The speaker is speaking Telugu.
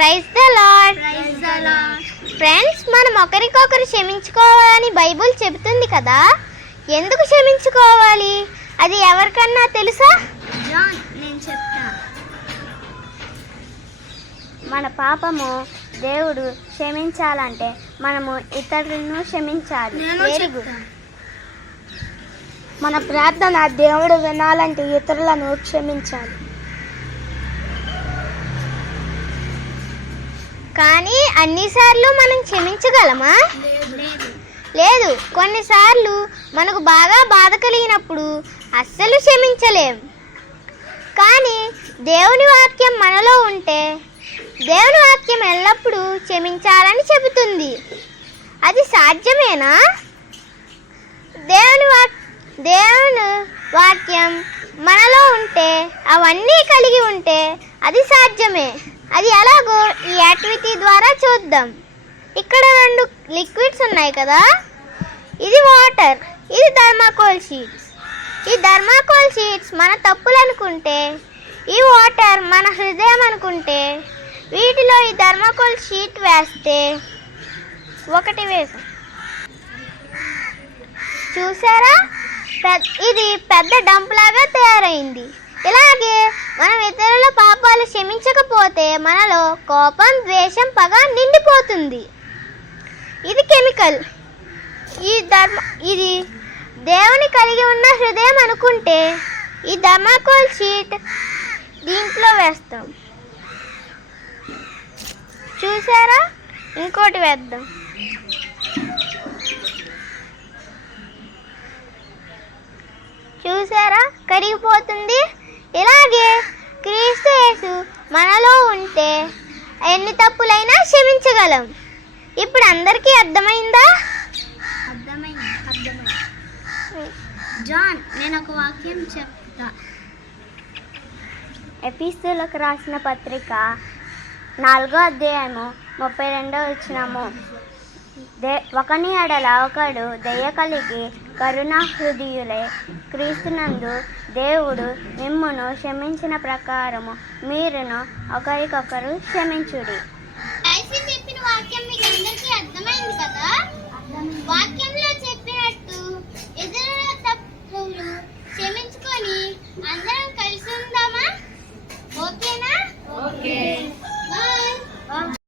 Praise the lord. ఫ్రెండ్స్, మనం ఒకరికొకరు క్షమించుకోవాలని బైబిల్ చెబుతుంది కదా. ఎందుకు క్షమించుకోవాలి? అది ఎవరికన్నా తెలుసా? నేను చెప్తా. మన పాపము దేవుడు క్షమించాలంటే మనము ఇతరులను క్షమించాలి. మన ప్రార్థన దేవుడు వినాలంటే ఇతరులను క్షమించాలి. కానీ అన్నిసార్లు మనం క్షమించగలమా? లేదు. కొన్నిసార్లు మనకు బాగా బాధ కలిగినప్పుడు అస్సలు క్షమించలేం. కానీ దేవుని వాక్యం మనలో ఉంటే దేవుని వాక్యం ఎల్లప్పుడూ క్షమించాలని చెబుతుంది. అది సాధ్యమేనా? దేవుని వాక్యం మనలో ఉంటే, అవన్నీ కలిగి ఉంటే అది సాధ్యమే. అది ఎలాగో ఈ యాక్టివిటీ ద్వారా చూద్దాం. ఇక్కడ 2 లిక్విడ్స్ ఉన్నాయి కదా. ఇది వాటర్, ఇది థర్మాకోల్ షీట్స్. ఈ థర్మాకోల్ షీట్స్ మన తప్పులు అనుకుంటే, ఈ వాటర్ మన హృదయం అనుకుంటే, వీటిలో ఈ థర్మాకోల్ షీట్ వేస్తే ఒకటి వేసాం. చూసారా? ఇది పెద్ద డంప్ లాగా తయారైంది. ఇలాగే మనం ఇతరుల పాపాలు క్షమించకపోతే మనలో కోపం, ద్వేషం, పగ నిండిపోతుంది. ఇది కెమికల్. ఇది దేవుని కలిగి ఉన్న హృదయం అనుకుంటే ఈ థర్మాకోల్ షీట్ దీంట్లో వేస్తాం. చూసారా? ఇంకోటి వేద్దాం. చూసారా? కరిగిపోతుంది. ఇలాగే క్రీస్తు యేసు మనలో ఉంటే ఎన్ని తప్పులైనా క్షమించగలం. ఇప్పుడు అందరికీ అర్థమైందా? అర్థమైంది. జాన్, నేను ఒక వాక్యం చెప్తా. ఎఫెసీయులకు రాసిన పత్రిక 4వ అధ్యాయము 32వ వచనము. ఒకని ఎడల ఒకడు దయ కలిగి కరుణా హృదయులై క్రీస్తునందు దేవుడు మిమ్మును క్షమించిన ప్రకారము మీరును ఒకరికొకరు క్షమించుడి. చెప్పిన వాక్యం మీకు అందరికీ అర్థమైంది కదా.